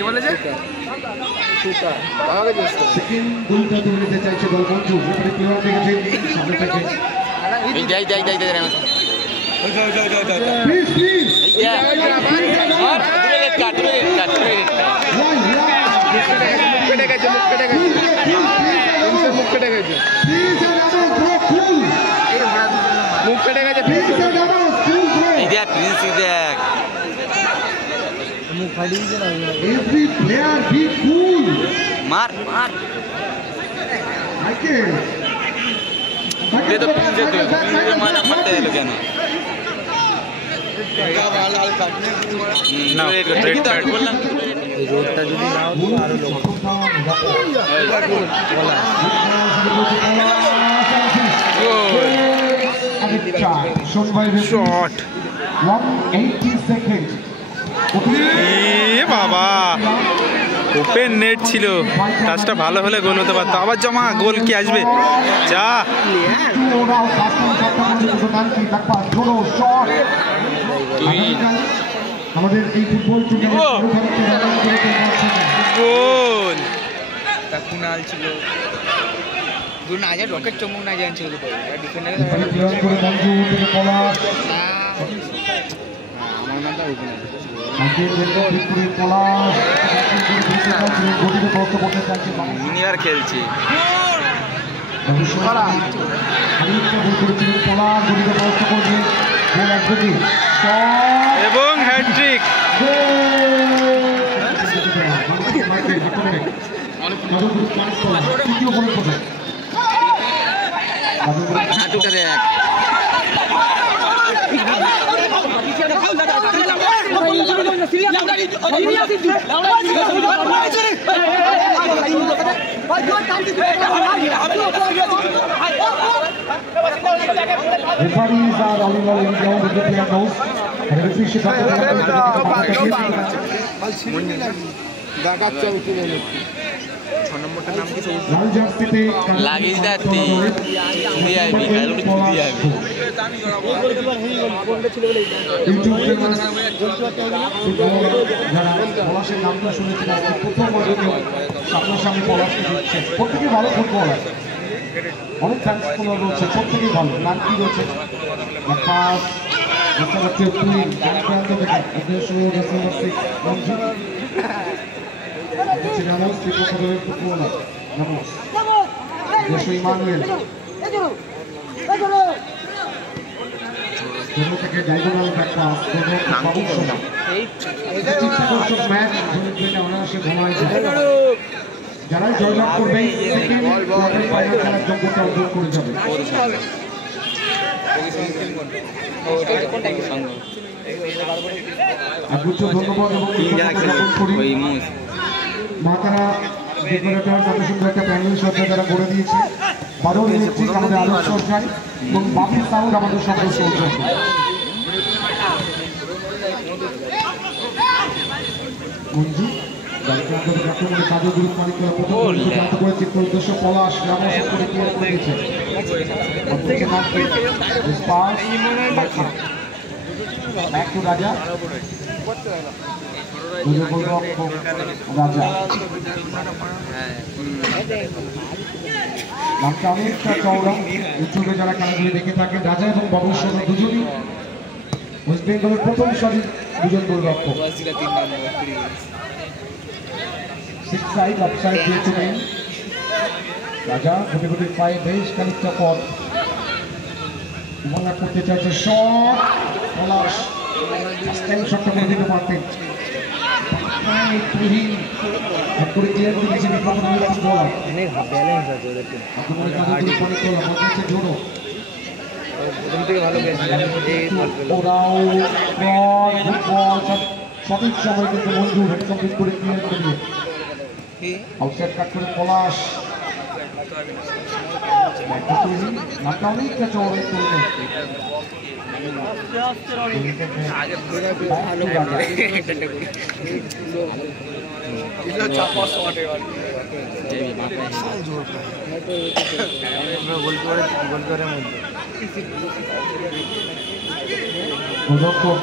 কি বলেছে সুতা আমাকে দিচ্ছে সেকেন্ড গোলটা তুলে নিতে চাইছে দল মঞ্জু রেফারি প্লেয়ার দেখেছে সামনে থেকে যাই প্লিজ প্লিজ কেটে গেছে মুখ কেটে গেছে মুখ কেটে গেছে প্লিজ ডাবল থ্রো ফুল মুখ কেটে গেছে প্লিজ ডাবল ফুল থ্রো মুখ ফাটিয়ে দিয়েছে না এভরি প্লেয়ার বি কুল মার আইকে তো প্রিন্সের মানা মারতে এলো কেন না বললাম এই রোডটা যদি না হতো আরো লোক শট 180 সেকেন্ড বাবা ওপেন নেট ছিল টাচটা ভালো হলে গোল হতে পারতো আবার জমা গোল কি আসবে যা আমাদের এই ফুটবল গোল কুনাল ছিল দুন আজ রকেট চমক না জানছিল তো ডিফেন্ডার আমার নামটা ওপেনার মিনিবার খেলছে এবং হ্যাটট্রিক হাঁটুটা দেখ Referees are all involved in the player knows. And the referee should লাগিয়ে যাচ্ছি দিয়াবি কারণ দিয়াবি যারা পলাশের নামটা শুনেছেন আজকে প্রথম সামনাসামনি পলাশকে দিচ্ছে প্রত্যেকে ভালো ফুটবলার অনেক চান্স ফলো রয়েছে প্রত্যেকেই ভালো নাম কি রয়েছে পাস ইমানুয়েল থেকে ডায়াগোনাল ব্যাক পাস ম্যাচ অনায়াসে ঘুমায় যারাই জয়লাভ করবে সেকেন্ড কোয়ার্টার ফাইনাল খেলার যোগ্যতা অর্জন করে যাবে ধন্যবাদ এবং মাতারা ডেকোরেটর কত সুন্দর একটা প্যান্ডেল সজ্জা তারা করে দিয়েছে বাদল ইলেকট্রিক আমাদের আলোক সজ্জায় এবং বাপি সাউন্ড আমাদের সকল সজ্জায় মঞ্জু কাজে গুরুত্ব মালিক করেছে উদ্দেশ্য পলাশ গ্রামোৎসব করে ক্লিয়ার করে দিয়েছে রাজা রাজা নামটা অনেকটা চওড়া ইউটিউবে যারা খেলাগুলি দেখে থাকে রাজা এবং বাবুর সঙ্গে দুজনই ওয়েস্ট বেঙ্গলের প্রথম সারির দুজন গোলরক্ষক সিক্স সাইড অফ সাইড দিয়েছে রাজা ঘুটে ঘুটে পায়ে বেশ খানিকটা পথ মনে করতে চাইছে শট পলাশ শটটা করে দিতে পারতেন সঠিক সময় কিন্তু মঞ্জু হেড কমপ্লিট করে ক্লিয়ার করে দিয়ে আউটসাইড কাট করে পলাশ নামটা অনেকটা চওড়াই করলেন গোল করে গোলরক্ষক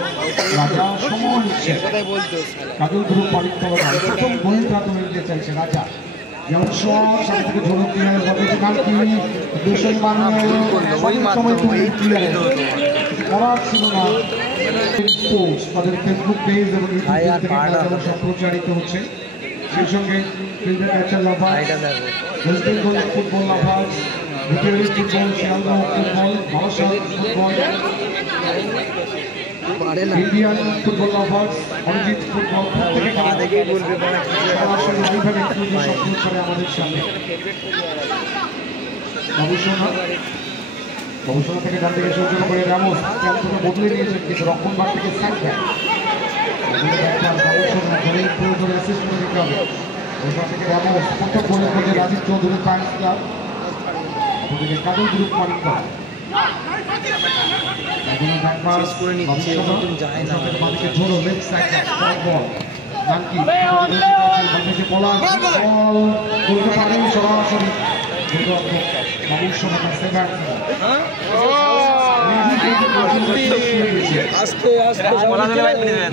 রাজা সময় নিচ্ছে কথাই বলতো কাজল গ্রুপ মালিক প্রথম গোলটা তুলে নিতে চাইছে রাজা যেমন সব সাথে থেকে ঝলক দিয়ে দেশের মানুষ সময় তুলে ক্লিয়ার করার ছিল না। স্পোর্টস তাদের ফেসবুক পেজ এবং ইউটিউব থেকে খেলাধুলা সম্প্রচারিত হচ্ছে। সেই সঙ্গে ফিল্ডের catcher lover, West Bengal football lover, BKL football, Sealdah football, Barasat football, Indian football lover, Arijit football প্রত্যেকে সরাসরি লাইভে ইনক্লুডিং সম্প্রচারে আমাদের সামনে। গবেষণা থেকে ডান থেকে সৌজন্য করে রামোস ক্যাম্পটা বদলে নিয়েছেন কিন্তু রক্ষণভাগ থেকে স্যাক দেয়। গবেষণা অ্যাসিস্ট করে দিতে হবে। ওইখান থেকে রামোস প্রথম গোলের মধ্যে রাজীব চৌধুরী সায়েন্স ক্লাব, ওদিকে কাজল গ্রুপ মালিক ক্লাব। সরাসরি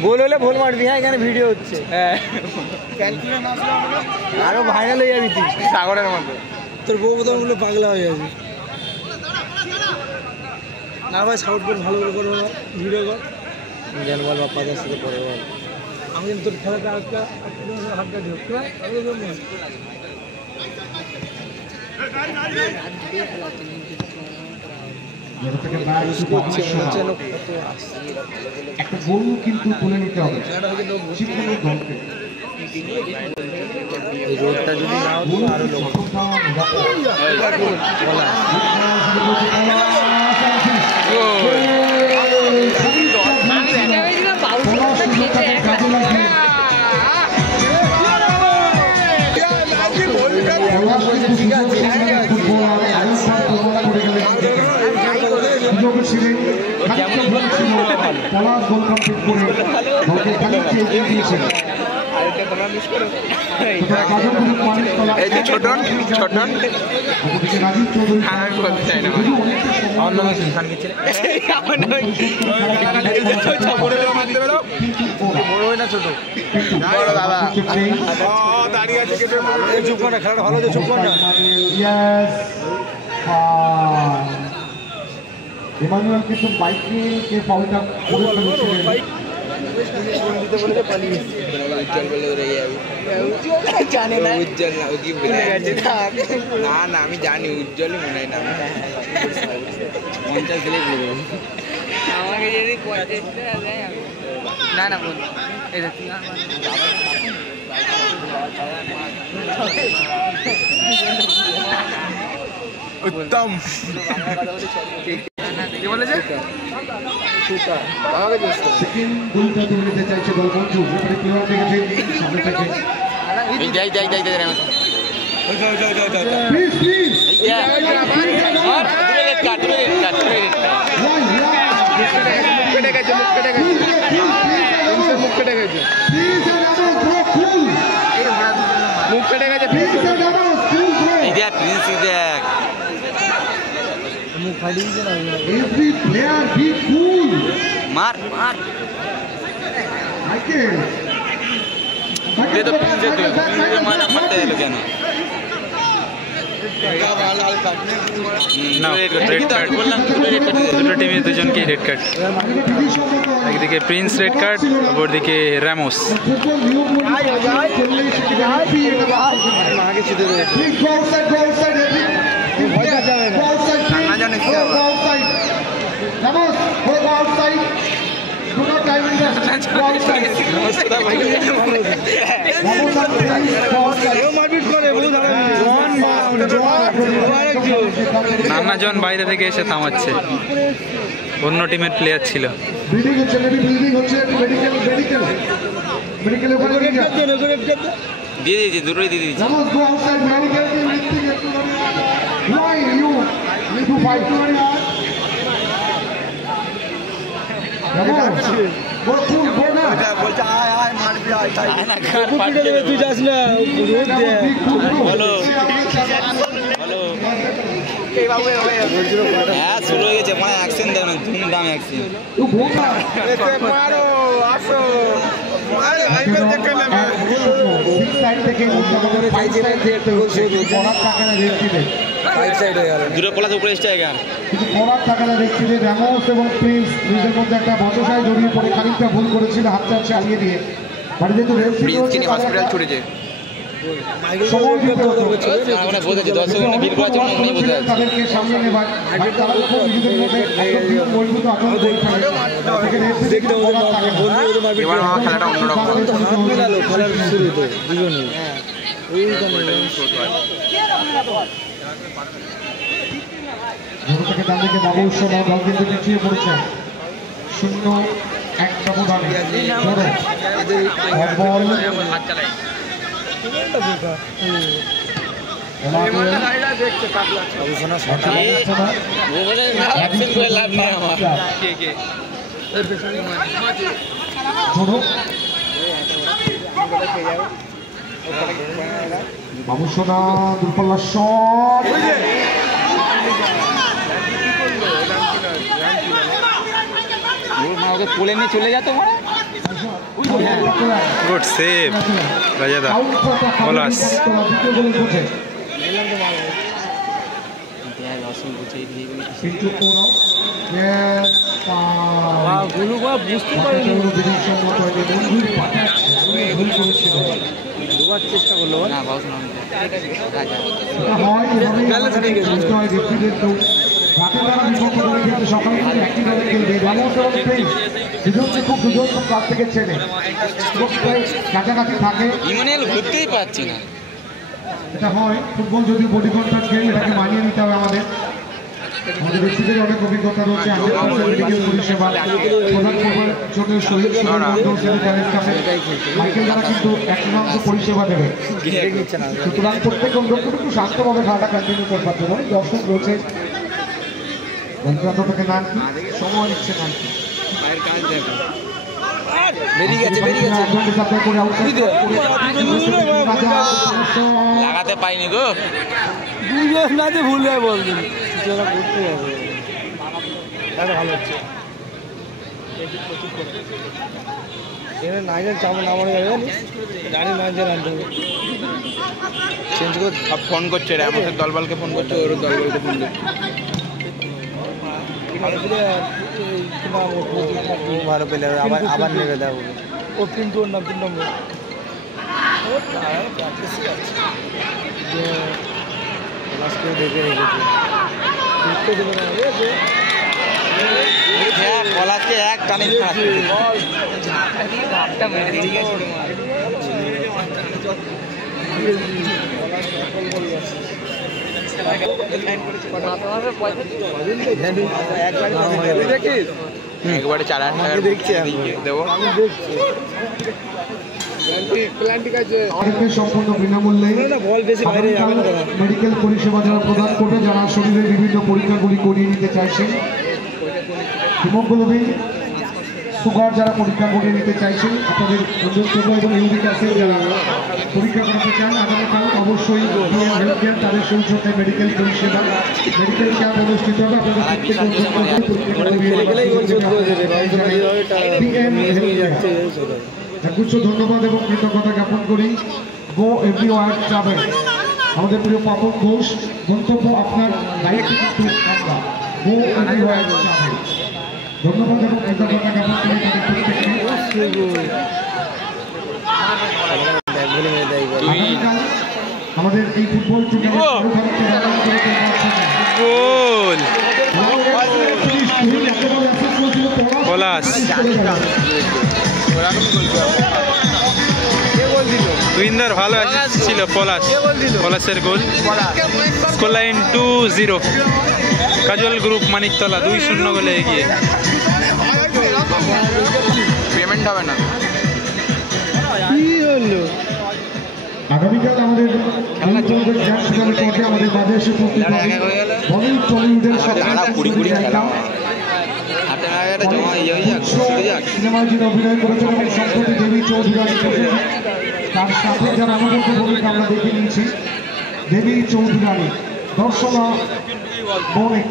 গোল হলে ভুল মারবি। হ্যাঁ এখানে ভিডিও হচ্ছে, আরো ভাইরাল হয়ে যাবি তুই সাগরের মতো। তোর বউ বোধগুলো পাগলা হয়ে যাবি। না ভাই সাউট করে ভালো করে করবো, ভিডিও কর জান বল বা পাঁচ সাথে পরে বল। আমি কিন্তু তোর খেলাটা আজকে হাতটা ঢুকতে একটা গোল কিন্তু তুলে নিতে হবে এই রোডটা যদি না হতো আরো লোক ছোটন আমি বলতে চাই না আমার নামে সুলতান কে ছেলে বড় না ছোট বড় দাদা দাঁড়িয়ে আছে চুপ কর না, খেলাটা ভালো যে চুপ কর না। ইমানুয়েল কিন্তু বাইকে কে ফাউলটা করে ফেলেছিলেন। না না আমি জানি উজ্জ্বলই মনে হয় না, 50 দিলে আমাকে যদি না না বল উত্তম কি বলেছে সেকেন্ড গোলটা তুলে নিতে চাইছে গোলমঞ্চু প্লেয়ার দেখেছে সামনে থেকে যাই প্লিজ প্লিজ কেটে গেছে মুখ কেটে গেছে মুখ ফাটিয়ে দিছে না। এভরি প্লেয়ার বি কুল মার মাইকেল দে তো প্রিন্সে দে মানা মারতে এলো কেন না রেড কার্ড বললাম দুটো টিমের দুজনকেই রেড কার্ড, একদিকে প্রিন্স রেড কার্ড, অপরদিকে রামোস। নান্না জন বাইরে থেকে এসে থামাচ্ছে, অন্য টিমের প্লেয়ার ছিল। দিয়ে দিয়েছি, দুটোই দিয়ে দিয়েছি। তুই যাস না হ্যালো হ্যাঁ শুরু হয়ে গেছে মানে অ্যাকশন দেয় না ধুমধাম অ্যাকশন দুটো প্লাস উপরে স্ট্রাইকার কিন্তু পড়ার টাকাটা দেখছি যে র্যামোস এবং প্রিন্স নিজের মধ্যে একটা বচসায় জড়িয়ে পড়ে খানিকটা ভুল করেছিল হাতটা চালিয়ে দিয়ে বাড়ি যেহেতু হসপিটাল ছুটেছে তাদেরকে সামনে নেবার নিজেদের মধ্যে মজবুত এবার আমার খেলাটা অন্যরকম খেলার শুরুতে দুজনে থেকে ডান দিকে বাবুল সোনা দল কিন্তু পিছিয়ে পড়েছে 0-1 ব্যবধানে বাবু সোনা দূরপাল্লার শট ওকে কোলে নিয়ে চলে যেত গুড সেভ রাজাদা পলাশ বুঝতে পারিনি দুবার চেষ্টা করলো না সকালে একইভাবে খেলবে খুব দুজন খুব কাছ থেকে ছেড়ে কাছাকাছি থাকে ইমানুয়েল ঘুরতেই পারছি না এটা হয় ফুটবল যদি বডি কন্ট্যাক্ট গেম এটাকে মানিয়ে নিতে হবে আমাদের ব্যক্তিদের অনেক অভিজ্ঞতা রয়েছে মেডিকেল পরিষেবা প্রধান জন্য শহীদ মাইকেল দ্বারা কিন্তু একমাত্র পরিষেবা দেবে সুতরাং প্রত্যেক লোককে একটু শান্তভাবে খেলাটা কন্টিনিউ করবার জন্য দর্শক রয়েছে যন্ত্রান্ত থেকে নাম কি সময় নিচ্ছে নাম কি লাগাতে পাইনি গো দুজন না যে ভুল হয় বলবেন করতে হবে ভালো হচ্ছে এখানে নাইনের চাপ নামানো যাবে জানি নাইনজন আনতে হবে চেঞ্জ করে ফোন করছে রে আমাদের দলবলকে ফোন করছে ওর দলবলকে ফোন করছে ভালো পেলে আবার নেবে দেবো ও কিন্তু ওর নাম 3 নম্বর দেখে রেখেছে পলাশকে এক টানে একবারে 4,000 টাকা দেখছি দেবো সম্পূর্ণ বিনামূল্যে মেডিকেল পরিষেবা যারা প্রদান করবে যারা শরীরের বিভিন্ন পরীক্ষাগুলি করিয়ে নিতে চাইছেন হিমোগ্লোবিন সুগার যারা পরীক্ষা করিয়ে নিতে চাইছেন আপনাদের এবং ইউরিক অ্যাসিড যারা পরীক্ষা করাতে চান আগামীকাল অবশ্যই হেলথ কেয়ার তাদের সৌজন্যে মেডিকেল পরিষেবা মেডিকেল ক্যাম্প অনুষ্ঠিত হবে গুচ্ছ ধন্যবাদ এবং কৃতজ্ঞতা জ্ঞাপন করি গো এভরিওয়ার ট্রাভেল আমাদের প্রিয় পাপন ঘোষ গন্তব্য আপনার দায়িত্ব কিন্তু আমরা গো এভরিওয়ার ট্রাভেল ধন্যবাদ এবং কৃতজ্ঞতা জ্ঞাপন করি আগামীকাল আমাদের এই ফুটবল পলাশ টুইন্দার ভালো ছিল পলাশের গোল স্কোর লাইন 2-0 কাজল গ্রুপ মানিকতলা 2-0 গোলে এগিয়ে পেমেন্ট হবে না আগামীকাল আমাদের আমাদের বাজে এসে বলিউড টলিউডের সিনেমায় যিনি অভিনয় করেছেন এবং সম্প্রতি দেবী চৌধুরানী তার সাথে যারা আমাদেরকে ভূমিকা আমরা দেখে নিয়েছি দেবী চৌধুরানী দর্শনা মৌলিক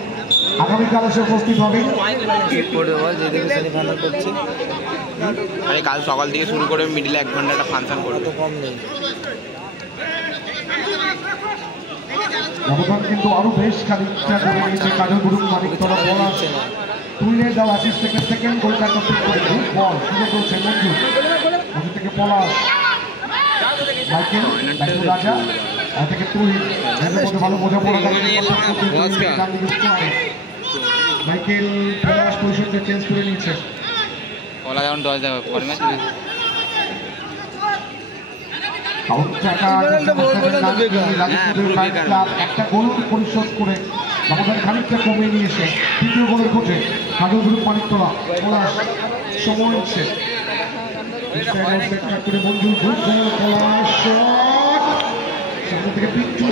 আগামীকাল এসে উপস্থিত হবে। যেদিকে সেমিফাইনাল করছে আরে কাল সকাল থেকে শুরু করে মিডিলে 1 ঘন্টা একটা ফাংশন করবে। তো কম নেই। ব্যবধান কিন্তু আরো বেশ খানিকটা করে নিয়েছে কাজল গুরু মানিকতলা বল আছে তুলে দাও আশিস থেকে সেকেন্ড গোলটা কমপ্লিট করে গুড বল শুরু করছে মঞ্জু মঞ্জু থেকে পলাশ মাইকেল বাইকেল রাজা আর থেকে তুই এর মধ্যে ভালো বোঝাপড়া মাইকেল পলাশ পজিশনটা চেঞ্জ করে নিচ্ছে ওলা যেমন 10 যাবে পরে ম্যাচ একটা গোল পরিশোধ করে ব্যবধান খানিকটা কমে নিয়েছে তৃতীয় গোলের খোঁজে কাজল গ্রুপ মানিকতলা পলাশ সময় হচ্ছে থেকে পিচ্ছু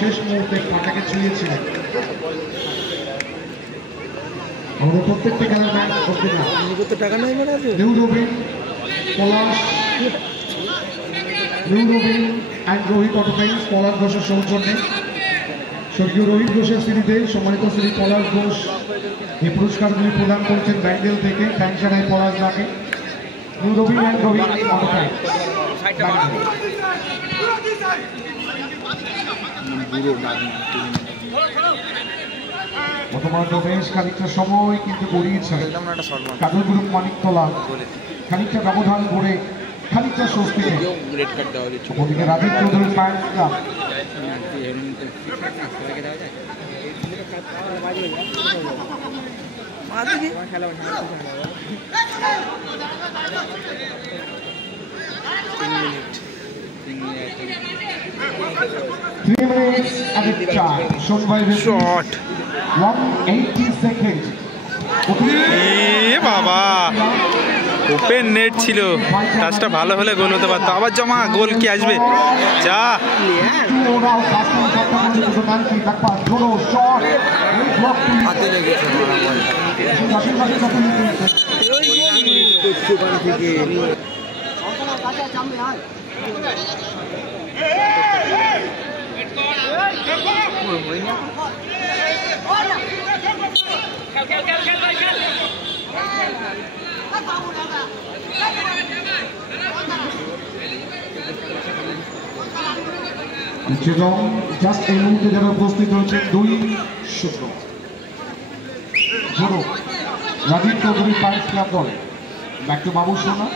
শেষ মুহূর্তে পাটাকে ছুঁয়েছিলেন আমাদের প্রত্যেকটা খেলার ম্যাচ করতে না টাকা নাই মানে আছে new Robin Palash new Robin and Rohit auto paints Palash ঘোষের সৌজন্যে স্বর্গীয় রোহিত ঘোষের স্মৃতিতে সম্মানিত শ্রী পলাশ ঘোষ এই পুরস্কারগুলি প্রদান করছেন ব্যান্ডেল থেকে থ্যাংকস জানাই পলাশ দাকে নিউ রবিন অ্যান্ড রোহিত অটোপেন্স বর্তমান বেশ খানিকটা সময় কিন্তু গড়িয়েছে কাজল গ্রুপ মানিকতলা খানিকটা ব্যবধান করে খানিকটা স্বস্তি রেড কার্ড দেওয়া দিচ্ছে। ওদিকে Rajib Chowdhury fires club shot বাবা ওপেন নেট ছিল টাচটা ভালো হলে গোল হতে পারতো আবার জমা গোল কি আসবে যা হাতে লেগেছে জাস্ট এই মুহূর্তে যারা উপস্থিত হয়েছে 2-0 রাজীব চৌধুরী ফায়ার্স ক্লাব দল ব্যাক টু বাবু সোনা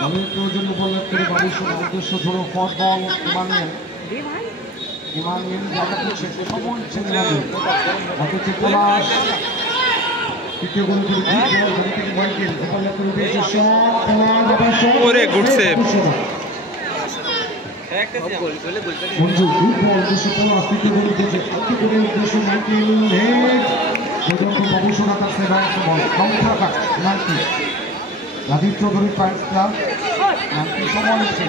দলের প্রয়োজন উপলব্ধ করে বাবু সোনা উদ্দেশ্য ঝোড়ো ফট বল ইমানিয়ান জায়গা করছে সময় ছেলে হচ্ছে পলাশ তৃতীয় গোল থেকে মাইকেল উপলব্ধ করে দিয়েছে ওরে good save Manju good ball উদ্দেশ্য পলাশ তৃতীয় গোল দিয়েছে উদ্দেশ্য মাইকেল হেড বাবু সোনা তার seven ball counter attack ninety Rajib Chowdhury fires club ninety সময় হচ্ছে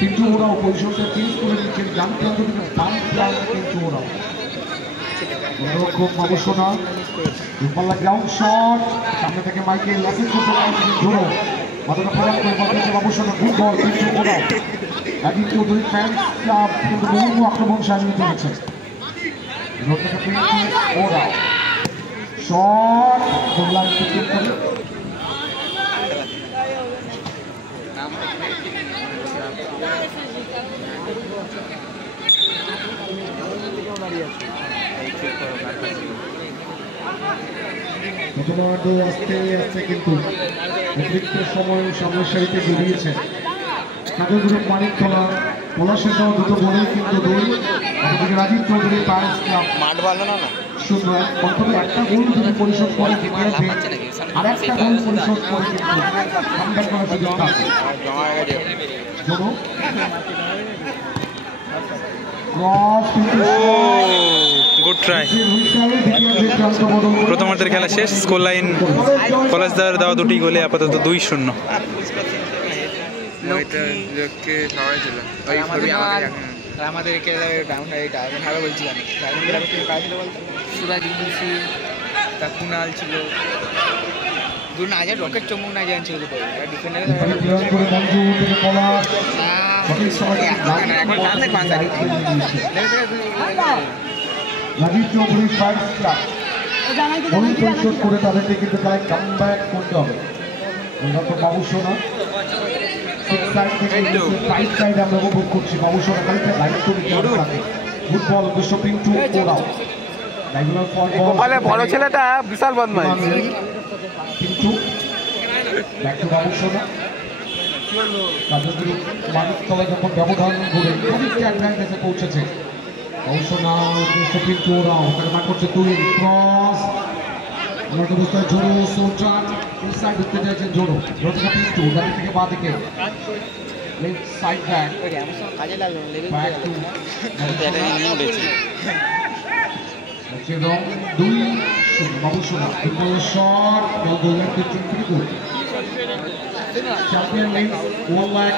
কিন্তু ওরাও পজিশনটা চেঞ্জ করে দিচ্ছেন ডান প্রান্ত থেকে বাম প্রান্ত কিন্তু ওরাও খুব বাবু সোনা পাল্লা গ্রাউন্ড শট সামনে থেকে মাইকেল লাসিং করতে ঝোড়ো মাথাটা প্রদান করে বলতেছে বাবু সোনা গুড বল কিন্তু ওরাও রাজীব চৌধুরী ফায়ার্স ক্লাব কিন্তু বহু আক্রমণ সাজিয়ে তুলেছে ওরাও শট গোল্লান ক্রিকেট করে আস্তে আস্তে কিন্তু অতিরিক্ত সময় সামনের সারিতে বেরিয়েছে কাজল গ্রুপ মানিকতলা পলাশের দেওয়া দুটো গোলেই কিন্তু দুই অন্যদিকে রাজীব চৌধুরী ফায়ার্স ক্লাব মাঠ ভালো না না শূন্য অন্তত একটা গোল যদি পরিশোধ করে দ্বিতীয়ার্ধে আর একটা গোল পরিশোধ করে কিন্তু কামব্যাক করার সুযোগ থাকে জমা হয়ে গেছে জোনো ক্রস গুড ট্রাই প্রথমার্ধের খেলা শেষ স্কোর লাইন পলাশদার দেওয়া দুটি গোলে আপাতত 2-0 আমাদের ডায়মন্ড হাবে বলছিলাম ডায়মন্ড হাবে তুমি কাজ ছিল বলতো সুরাজ মুন্সি তা কুনাল ছিল দু না যায় রকেট চমক না যায় ছিল ডিফেন্ডার এখানে ক্লিয়ার করে মঞ্জু থেকে পলাশ সঠিক সময় রাজীব চৌধুরী ফায়ার ক্লাব মূল পরিশোধ করে তাদেরকে কিন্তু তাই কাম ব্যাক করতে হবে। বাবুসোনা সিক্স সাইড থেকে ফাইভ সাইড আমরা উপভোগ করছি। বাবুসোনা খালিতে দায়িত্ব নিতে হবে তাকে। ফুটবল উদ্দেশ্য পিন্টু ওরাও গোপালে বড় ছেলেটা বিশাল বদমাইশ। কিন্তু ব্যাক টু বাবুসোনা কাজগুলি মানিকতলা যখন ব্যবধান করে খানিকটা অ্যাডভান্টেজে পৌঁছেছে। বাবুসোনা উদ্দেশ্য পিন্টু ওরাও ওখানে মার করছে দুই ক্রস মূলত অবস্থায় জোরো সোলজার ইনসাইড ঢুকতে চাইছেন জোরো রোজকা পিন্টু ডান থেকে বাঁ দিকে লেফট সাইড ব্যাক কাজে লাগলো ব্যাক টু এবং দুই বাবুসোনা ফুটবল শট গোলের পিছন থেকে goal champion league 1 lakh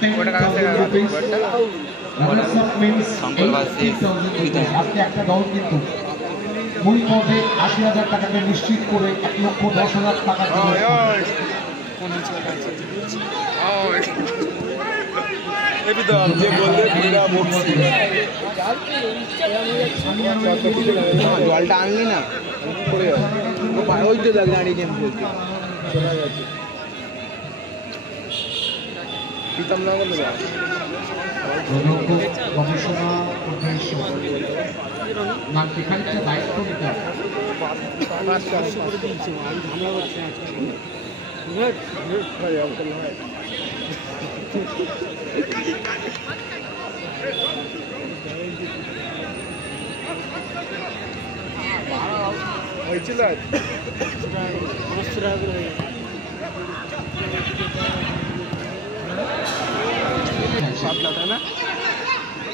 10,000 rupees runners up means 80,000 rupees. আজকে একটা দল কিন্তু মূল পদে 80,000 টাকাকে নিশ্চিত করে 1,10,000 টাকা জলটা আনলি না ওই তো লাগলো আর গেম খেলতে চলে গেছে প্রীতম নগর গবেষণা নাকি খানিকটা দায়িত্ব নিতে হবে। হয়েছিল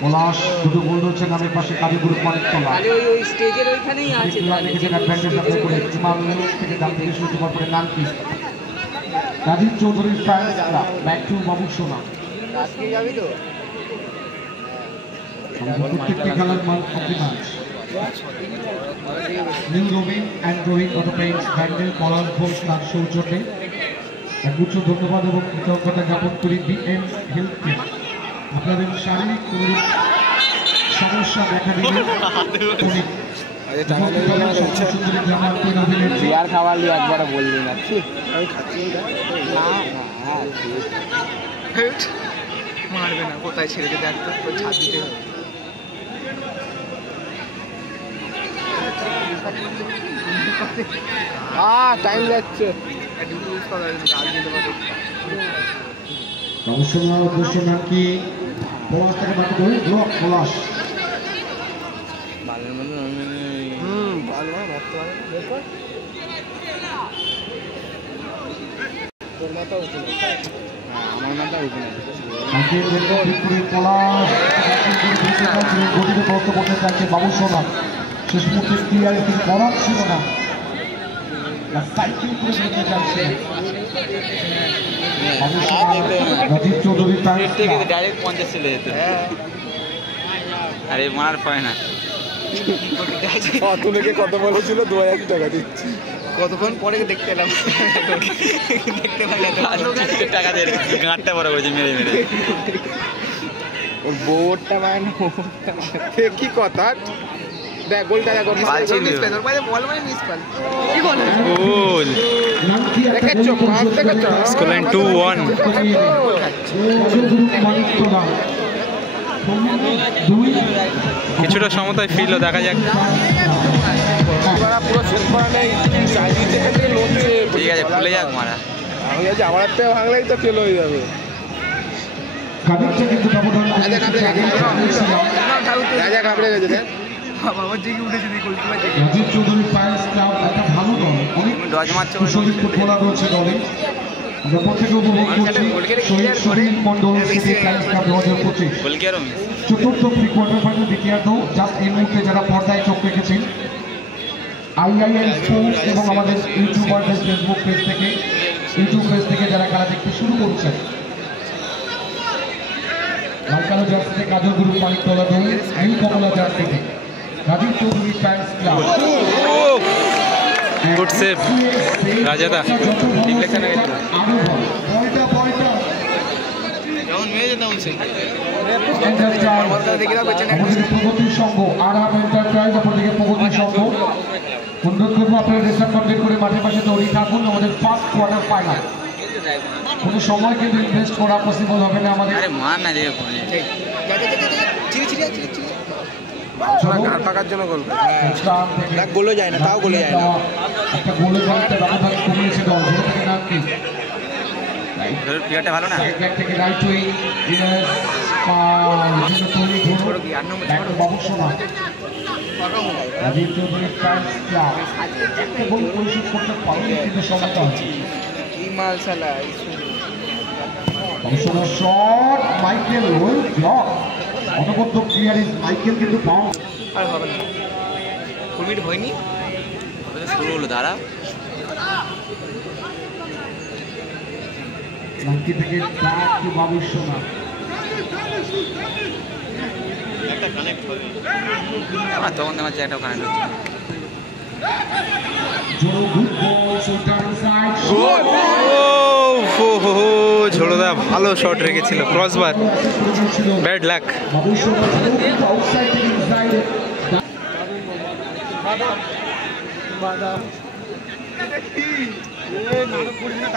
পলাশ দুটো গোল হচ্ছে নামের পাশে কালীপুর মানিকতলা ওই স্টেজের ওইখানেই আছে থেকে ডান থেকে শুরু করে নানকি রাজীব চৌধুরীর fans club back to Babusona আজকে যাবি তো প্রত্যেকটি খেলার man of the match Neel Robin and Rohit auto paints Bandel Palash Ghosh তার সৌজন্যে একগুচ্ছ ধন্যবাদ এবং কৃতজ্ঞতা জ্ঞাপন করি বিএম হেলথ কেয়ার। আপনাদের শারীরিক কোনো সমস্যা দেখা দিলে বিয়ার খাওয়ার লিয়ে একবার বললি না আমি খাচ্ছি মারবে না কোথায় ছেড়ে দেবে একটু ছাদ দিতে হবে টাইম লাগছে বাবুসোনার উদ্দেশ্য নাকি পলাশ থেকে বাকি ধরে ব্লক পলাশ ভালোর মধ্যে ভালো ভাবতে পারে তোর মাথা উঠে আমার মাথা উঠে না গতিতে প্রশ্ন করতে চাইছে বাবুসোনা শেষ মুহূর্তে ক্লিয়ারিটি করার ছিল না সাইকেল করে যেতে চাইছে রাজীব চৌধুরী ডাইরেক্ট 50 চলে যেত আরে মার পায় না অতুলকে কত বলেছিল 2000 টাকা দিচ্ছি কতক্ষণ পরে দেখতে এলাম দেখতে পাইলাম টাকা দিয়ে গাঁটটা বড় করেছে মেরে মেরে ওর বোর্ডটা মানে কি কথা দেখ গোলটা দেখো মিস পেল মানে বল মানে মিস পেল কি বল গোল দেখেছো পাস দেখেছো স্কোরলাইন 2-1 কিছুটা সমতায় ফিরল দেখা যাক পুরো শেষ করা নেই চাইনিজে থেকে লড়ছে ঠিক আছে ভুলে যাক মারা আমি আজ আমার একটা ভাঙলেই তো ফেল হয়ে যাবে রাজা ঘাবড়ে গেছে দেখ বাবা জেগে উঠেছে দেখো রাজীব চৌধুরী ফায়ার্স ক্লাব একটা ভালো দল অনেক ডজ মারছে কুশলী ফুটবলার রয়েছে দলে আমরা প্রত্যেকে উপভোগ করছি শহীদ মন্ডল সিটি ফায়ার্স ক্লাব 2025 গোল কি আর মিস চতুর্থ প্রি কোয়ার্টার ফাইনাল দ্বিতীয়ার্ধ জাস্ট এই মুহূর্তে যারা পর্দায় চোখ রেখেছেন আইআইএল স্পোর্টস এবং আমাদের ইউটিউবারদের ফেসবুক পেজ থেকে ইউটিউব পেজ থেকে যারা খেলা দেখতে শুরু করছেন লালকালো জার্সিতে কাজল গুরু মানিকতলা দল নীল কমলা জার্সিতে Rajib Chowdhury fans club good save রাজাদা। ডিফ্লেকশনে গেছিল যেমন মেয়ে যেতাম সেই প্রগতির সংঘ আরাম এন্টারপ্রাইজ, অপরদিকে প্রগতির সংঘ। অনুরোধ করবো আপনারা রেস্টার কমপ্লিট করে মাঠের পাশে তৈরি থাকুন। আমাদের ফার্স্ট কোয়ার্টার ফাইনাল, কোনো সময় কিন্তু ইনভেস্ট করা পসিবল হবে না আমাদের। ঘাট পাকার জন্য গোল গোলে যায় না, তাও গোলে যায় না। একটা গোলের একটা ব্যবধান কমিয়েছে দল থেকে নাম কি প্লেয়ারটা ভালো না। থেকে রাইট উইং বাবু সোনা রাজীব চৌধুরীর টাইমস ক্লাব একটা গোল পরিশোধ করতে পারেনি, কিন্তু সমতা হচ্ছে বাবুসোনার শট, মাইকেল ওয়েল ব্লক, অনবদ্য ক্লিয়ারেন্স মাইকেল কিন্তু পাও আর হবে না, 2 মিনিট হয়নি শুরু হলো। দাঁড়া লাঙ্কি থেকে ব্যাক টু বাবুসোনা। তখন আমার একটা কানেক্ট হচ্ছে। ঝোড়দা ভালো শট রেখেছিল, ক্রসবার, ব্যাড লাক।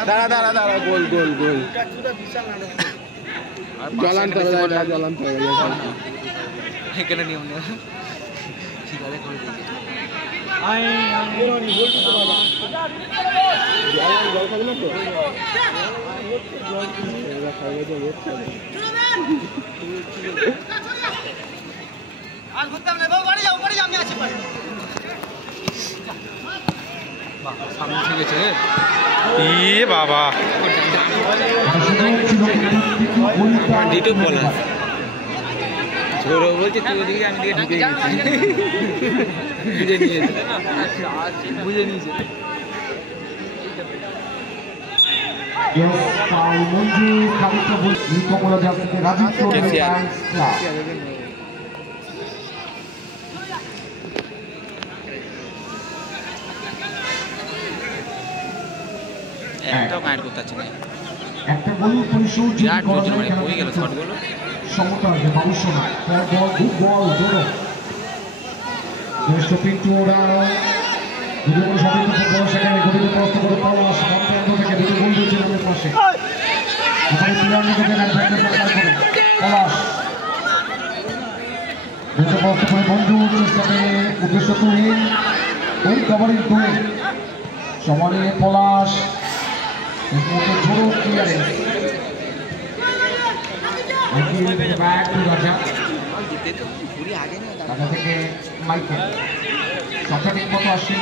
দাঁড়া দাঁড়া দাঁড়া, গোল গোল গোল। জলান্তর জলান্তর এখানে নিয়ম নেই, ঠিক আছে করে দিয়েছি। সামনে ঠিক আছে বাবা ডিটু বলা ঝোড়ো বলছে, তুই ওদিকে আমি দিকে ঢুকে গেছি, বুঝে নিয়েছে বুঝে নিয়েছে। রাজীব চৌধুরী একটাও কানেক্ট করতে পারছি না, একটা গোল পরিশোধ বিরাট গোল মানে হয়ে গেল শটগুলো। সমতা আছে বাবুসোনা, বল গুড বল জোরো শ্রেষ্ঠ পিন্টু ওরাও দুটো করে সতীর্থ ফুটবল সেখানে গতিতে প্রস্ত করে পলাশ বামপ্রান্ত থেকে দুটো গোল দিয়েছে আমাদের পাশে। ওখানে প্লেয়ার মধ্যে পলাশ দুটো প্রস্ত করে বন্ধু চেষ্টাতে উদ্দেশ্য তুহিন, ওই কভারিং তুহিন সমানে পলাশ ঝোড়ো ক্লিয়ারেন্স ব্যাক টু রাজা, রাজা থেকে মাইকেল সবটা ঠিক মতো আসি।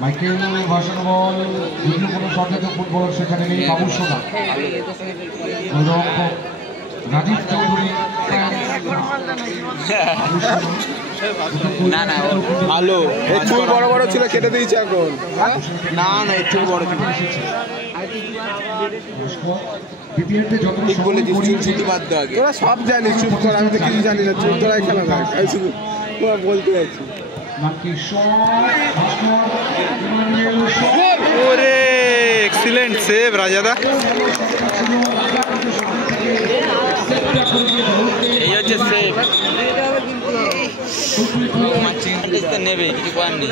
মাইকেল ভাসানো বল, যদিও কোনো সচেত ফুটবলার সেখানে নেই। বাবুসোনা রাজীব চৌধুরী না না ভালো, এই চুল বড় বড় ছিল কেটে দিয়েছে এখন। না না একটু বড় ছিল, ঠিক বলেছিস, চুল ছুটি বাদ দে আগে। তোরা সব জানিস, চুপ কর, আমি তো কিছু জানি না, চুপ তোরাই খেলা দেখ, আমি শুধু তোরা বলতে যাচ্ছি। ওরে এক্সিলেন্ট সেভ রাজাদা। এই হচ্ছে সেভ, নেবে কিছু করার নেই।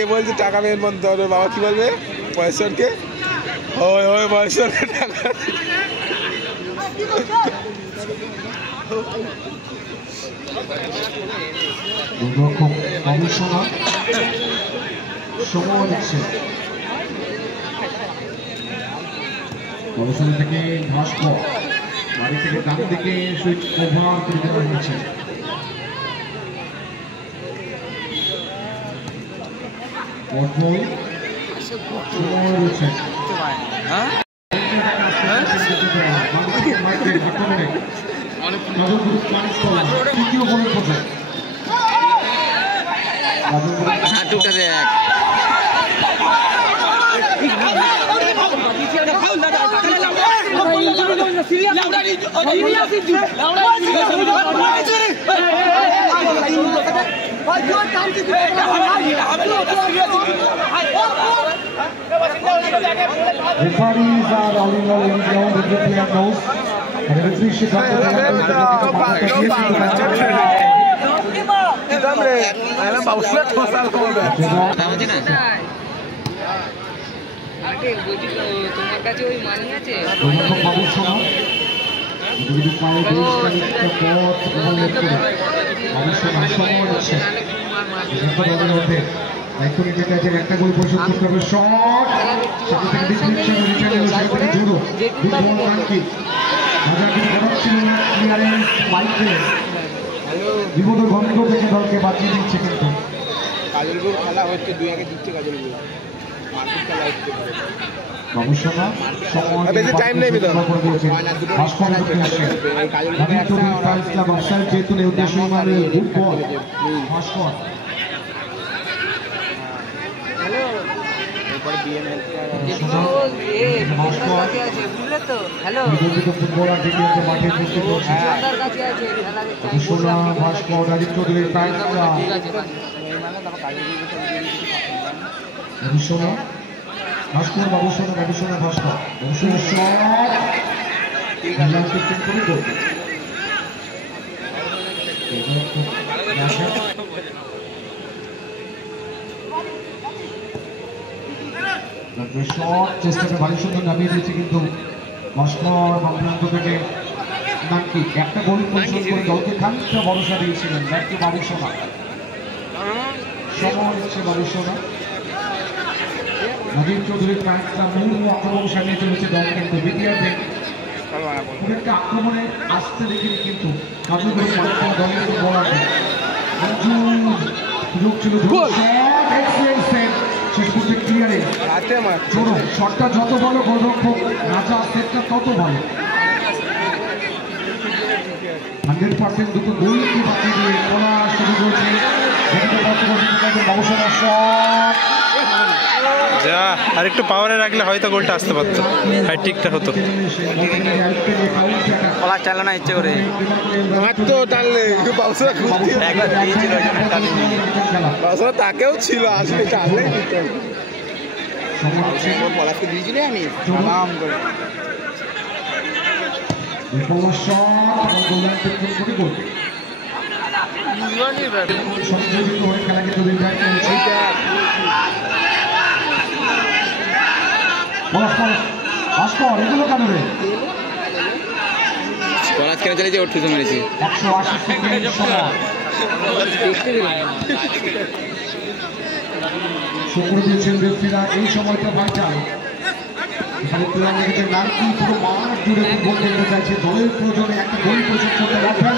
এ বলছে টাকা মেয়ের বন্ধ হবে, বাবা কি বলবে বয়সরকে? ওই ওই বয়সরকে টাকা সময় দিচ্ছে গবেষণা থেকে ভাস্কর বাড়ি থেকে ডান দিকে সুইচ ওভার করে দেওয়া হয়েছে। এক Referees are all in all in ground. The player knows. And the referee should come to the তোমার কাছে ওই মানি আছে দায়িত্ব নিতে চাইছেন একটা গোল পরিশোধ করতে হবে শট সেখান থেকে ডিসক্রিপশন রিটার্ন সেখান থেকে জুড়ো ছিল না ক্লিয়ারেন্স বাইকে বিপদ গন্ধ থেকে দলকে বাঁচিয়ে দিচ্ছে কিন্তু কাজলপুর খেলা হচ্ছে 2-1 দিচ্ছে কাজলপুর মার্কেট খেলা হচ্ছে গবেষণা সময় বেশি টাইম নেই ভিতর করে দিয়েছেন ভাস্কর যেহেতু উদ্দেশ্য মানে ফুটবল ভাস্কর ফুটবলার দ্বিতীয়ত মাঠে ভাস্কর রাজীব চৌধুরীর ভাস্কর বাবুসোনা বাবুসোনা ভাস্কর চেষ্টাকে ভারী সুন্দর নামিয়ে দিয়েছে কিন্তু ভাস্কর বামপ্রান্ত থেকে নাকি একটা গোল পরিশোধ করে দলকে খানিকটা ভরসা দিয়েছিলেন ব্যাটকে বাবুসোনা সময় হচ্ছে বাবুসোনা রাজীব চৌধুরীর প্রাণটা মূল আক্রমণ সামনে চলেছে দল কিন্তু দ্বিতীয়ার্ধে খুব একটা আক্রমণে আসতে দেখিনি কিন্তু কাজলপুর দলের বলাতে সুযোগ ছিল শেষ করতে ক্লিয়ারে চলো শটটা যত বলো গোলরক্ষক রাজা সেটটা তত ভালো 100% দুটো গোলকে বাঁচিয়ে দিয়ে খেলা শুরু করছে বাবুসোনার শট যা আর একটু পাওয়ারে রাখলে হয়তো গোলটা আসতে পারতো হ্যাটট্রিকটা হতো পলাশ টানলো না ইচ্ছে করে তো টানলে একবার দিয়েছিল তাকেও ছিল আসলে টানলে পলাশকে দিয়েছিলে আমি নাম করে খেলা কিন্তু ভাস্কর এগুলো কেন রে পলাশ কেন চলেছে ওর ঠুসে মেরেছি 180 সেকেন্ড সময় শুক্র দিয়েছেন রেফারিরা এই সময়টা ভাইটাল এখানে প্লেয়ার লেগেছে নারকি পুরো মাঠ জুড়ে ফুটবল খেলতে চাইছে দলের প্রয়োজনে একটা গোল পরিশোধ করতে রাখবেন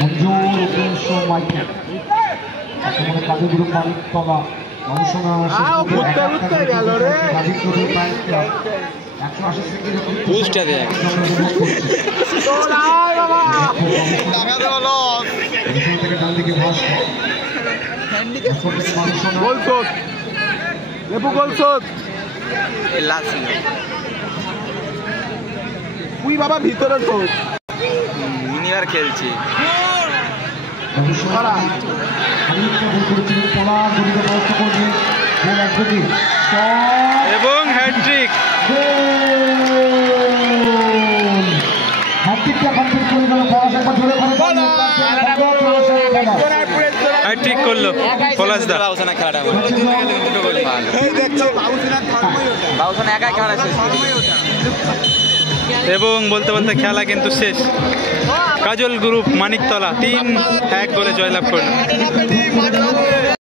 মঞ্জুর উদ্দেশ্য মাইকেল আক্রমণে কাজলপুর মালিক তলা গবেষণা Rajib Chowdhury prize club 180 second থেকে ডান দিকে ভাস্কর বাবা ভিতরে তো মিনিবার খেলছি এবং হ্যাটট্রিক হ্যাটট্রিক করলো পলাশদা খেলাটা একাই খেলা শেষ এবং বলতে বলতে খেলা কিন্তু শেষ কাজল গ্রুপ মানিকতলা 3-1 গোলে জয়লাভ করলো।